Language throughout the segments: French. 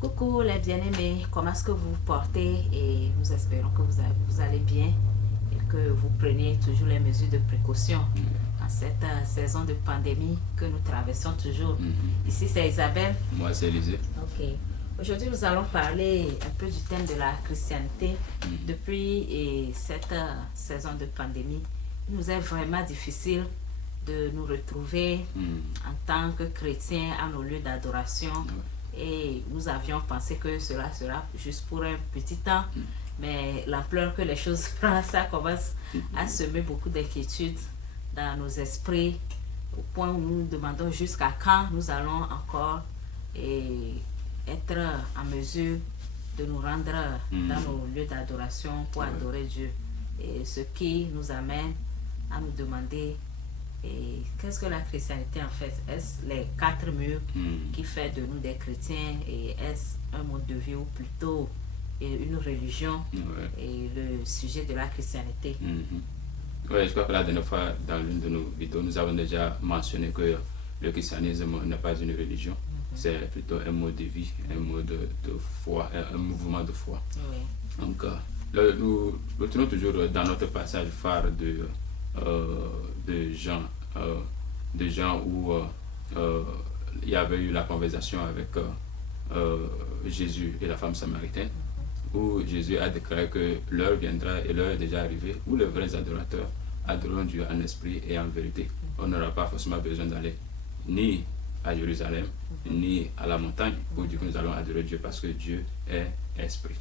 Coucou les bien-aimés, comment est-ce que vous vous portez et nous espérons que vous allez bien et que vous preniez toujours les mesures de précaution en cette saison de pandémie que nous traversons toujours. Ici c'est Isabelle. Moi, c'est Élisée. Ok. Aujourd'hui nous allons parler un peu du thème de la chrétienté. Depuis cette saison de pandémie, il nous est vraiment difficile de nous retrouver en tant que chrétiens à nos lieux d'adoration. Et nous avions pensé que cela sera juste pour un petit temps, mais l'ampleur que les choses prennent, ça commence à semer beaucoup d'inquiétudes dans nos esprits, au point où nous nous demandons jusqu'à quand nous allons encore être en mesure de nous rendre dans nos lieux d'adoration pour adorer Dieu. Et ce qui nous amène à nous demander qu'est-ce que la chrétienté en fait? Est-ce les quatre murs qui fait de nous des chrétiens et est-ce un mode de vie ou plutôt une religion et le sujet de la chrétienté? Oui, je crois que la dernière fois, dans l'une de nos vidéos, nous avons déjà mentionné que le christianisme n'est pas une religion, c'est plutôt un mode de vie, un mode de foi, un mouvement de foi. Donc, nous tenons toujours dans notre passage phare de Jean où il y avait eu la conversation avec Jésus et la femme samaritaine, où Jésus a déclaré que l'heure viendra et l'heure est déjà arrivée où les vrais adorateurs adoreront Dieu en esprit et en vérité. On n'aura pas forcément besoin d'aller ni à Jérusalem ni à la montagne pour dire que nous allons adorer Dieu parce que Dieu est esprit.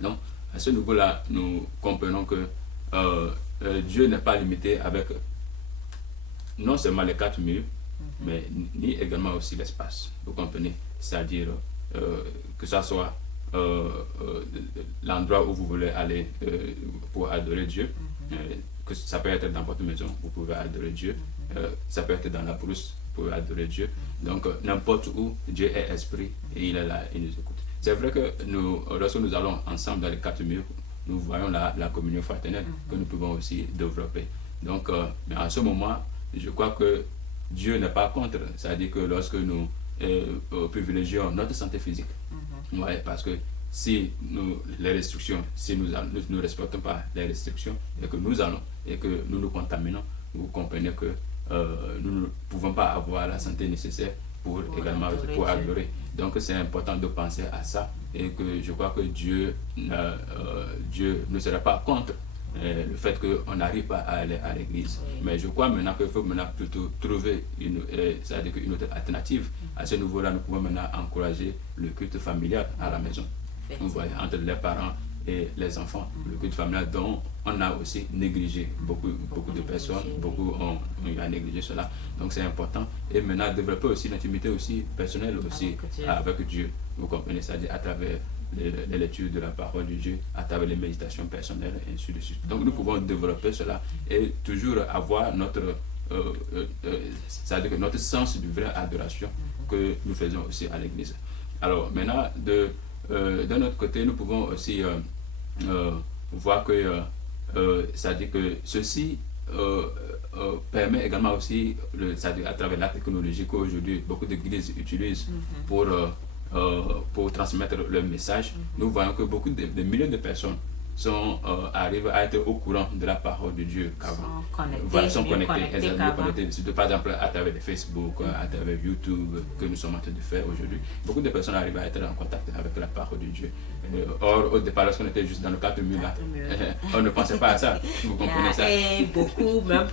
Donc à ce niveau-là, nous comprenons que Dieu n'est pas limité avec non seulement les quatre murs, mais ni également aussi l'espace. Vous comprenez? C'est-à-dire que ça soit l'endroit où vous voulez aller pour adorer Dieu, que ça peut être dans votre maison, vous pouvez adorer Dieu, ça peut être dans la brousse, vous pouvez adorer Dieu. Donc n'importe où, Dieu est esprit et il est là, il nous écoute. C'est vrai que lorsque nous allons ensemble dans les quatre murs, nous voyons la communion fraternelle que nous pouvons aussi développer. Donc, mais en ce moment, je crois que Dieu n'est pas contre. C'est-à-dire que lorsque nous privilégions notre santé physique, parce que si les restrictions, si nous ne respectons pas les restrictions et que nous allons et que nous nous contaminons, vous comprenez que nous ne pouvons pas avoir la santé nécessaire pour également pour adorer. Donc c'est important de penser à ça et que je crois que Dieu ne sera pas contre le fait qu'on n'arrive pas à aller à l'église. Mais je crois maintenant qu'il faut maintenant plutôt trouver une autre alternative. À ce niveau-là, nous pouvons maintenant encourager le culte familial à la maison. Vous voyez, entre les parents et les enfants, le culte familial dont on a aussi négligé beaucoup de personnes, beaucoup ont négligé cela. Donc c'est important. Et maintenant développer aussi l'intimité aussi personnelle aussi avec Dieu. Vous comprenez, c'est-à-dire à travers les lectures de la parole de Dieu, à travers les méditations personnelles et ainsi de suite. Donc nous pouvons développer cela et toujours avoir c'est-à-dire que notre sens de vraie adoration que nous faisons aussi à l'église. Alors maintenant, de notre côté, nous pouvons aussi voir que c'est-à-dire que ceci permet également aussi, c'est-à-dire à travers la technologie qu'aujourd'hui beaucoup d'églises utilisent pour transmettre leur message, nous voyons que beaucoup de milliers de personnes arrivent à être au courant de la parole de Dieu qu'avant. Sont connectés, par exemple à travers Facebook, à travers YouTube que nous sommes en train de faire aujourd'hui. Beaucoup de personnes arrivent à être en contact avec la parole de Dieu. Or, au départ, lorsqu'on était juste dans le quatre murs là, on ne pensait pas à ça. Vous comprenez ça? Et beaucoup même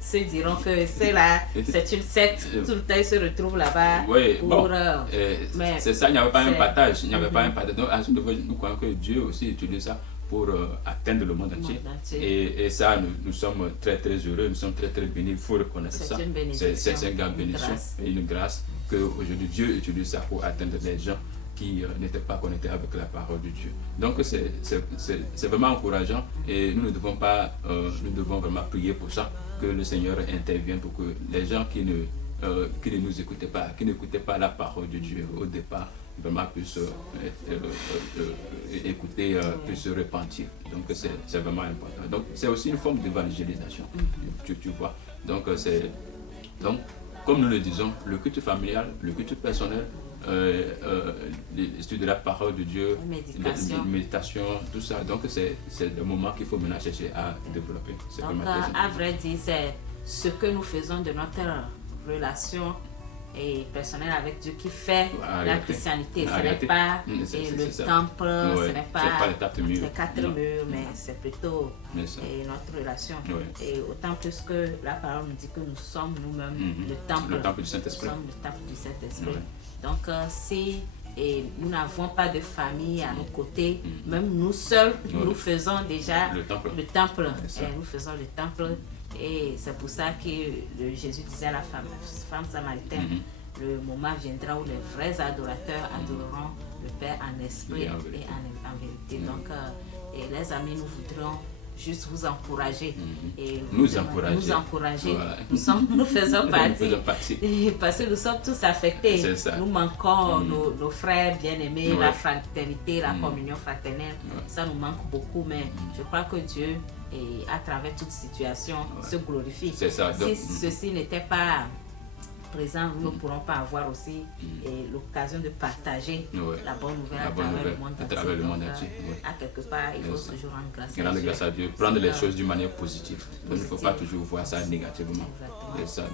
se diront que c'est une secte, tout le temps ils se retrouvent là-bas. Oui, c'est ça, il n'y avait pas un partage. Donc, à ce niveau, nous croyons que Dieu aussi utilise ça pour atteindre le monde entier. Et ça, nous sommes très très heureux, nous sommes très très bénis, il faut reconnaître ça. C'est une grande bénédiction et une grâce qu'aujourd'hui Dieu utilise ça pour atteindre les gens qui n'étaient pas connectés avec la parole de Dieu. Donc c'est vraiment encourageant et nous devons vraiment prier pour ça, que le Seigneur intervienne pour que les gens qui ne nous écoutaient pas, qui n'écoutaient pas la parole de Dieu au départ, vraiment puissent écouter, puissent se repentir. Donc c'est vraiment important. Donc c'est aussi une forme d'évangélisation, tu vois. Donc comme nous le disons, le culte familial, le culte personnel l'étude de la parole de Dieu, méditation. méditation, tout ça. Donc c'est le moment qu'il faut maintenant chercher à développer. Donc à vrai dire, c'est ce que nous faisons de notre relation et personnelle avec Dieu qui fait la christianité. Ce n'est pas le temple, ce n'est pas les 4 murs, mais c'est plutôt notre relation. Et autant plus que la parole nous dit que nous sommes nous-mêmes le temple du Saint-Esprit. Nous sommes le temple du Saint-Esprit. Donc si nous n'avons pas de famille à nos côtés, même nous seuls, nous faisons déjà le temple. Nous faisons le temple. Et c'est pour ça que Jésus disait à la femme samaritaine, le moment viendra où les vrais adorateurs adoreront le Père en esprit et en vérité. Donc, les amis, nous voudrons juste vous encourager. Et nous encourager. Voilà. Nous faisons partie. Parce que nous sommes tous affectés. Nous manquons nos frères bien-aimés, la fraternité, la communion fraternelle. Ça nous manque beaucoup, mais je crois que Dieu, à travers toute situation, se glorifie. Si ceci n'était pas présent, nous ne pourrons pas avoir aussi l'occasion de partager la bonne nouvelle à travers le monde entier. À quelque part, il faut toujours rendre grâce à Dieu. Prendre les choses d'une manière positive. Donc, il ne faut pas toujours voir ça négativement.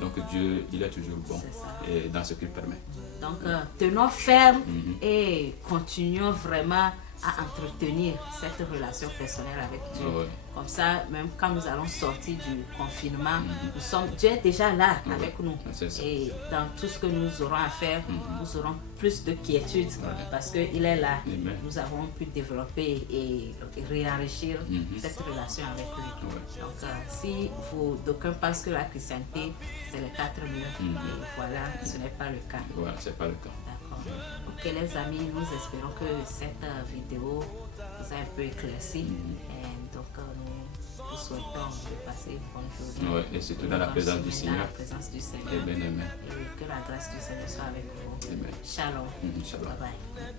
Donc Dieu, il est toujours bon et dans ce qu'il permet. Donc tenons ferme et continuons vraiment à entretenir cette relation personnelle avec Dieu. Comme ça, même quand nous allons sortir du confinement, Dieu est déjà là avec nous. Et dans tout ce que nous aurons à faire, nous aurons plus de quiétude parce qu'il est là. Nous avons pu développer et réenrichir cette relation avec lui. Donc, si d'aucuns pensent que la christianité, c'est les 4 murs, et voilà, ce n'est pas le cas. Voilà, ce n'est pas le cas. Ok les amis, nous espérons que cette vidéo vous a un peu éclairci. Et donc nous vous souhaitons de passer une bonne journée. Et surtout dans la présence du Seigneur. Dans la présence du Seigneur. Amen. Et que la grâce du Seigneur soit avec vous. Amen. Shalom. Shalom. Bye bye.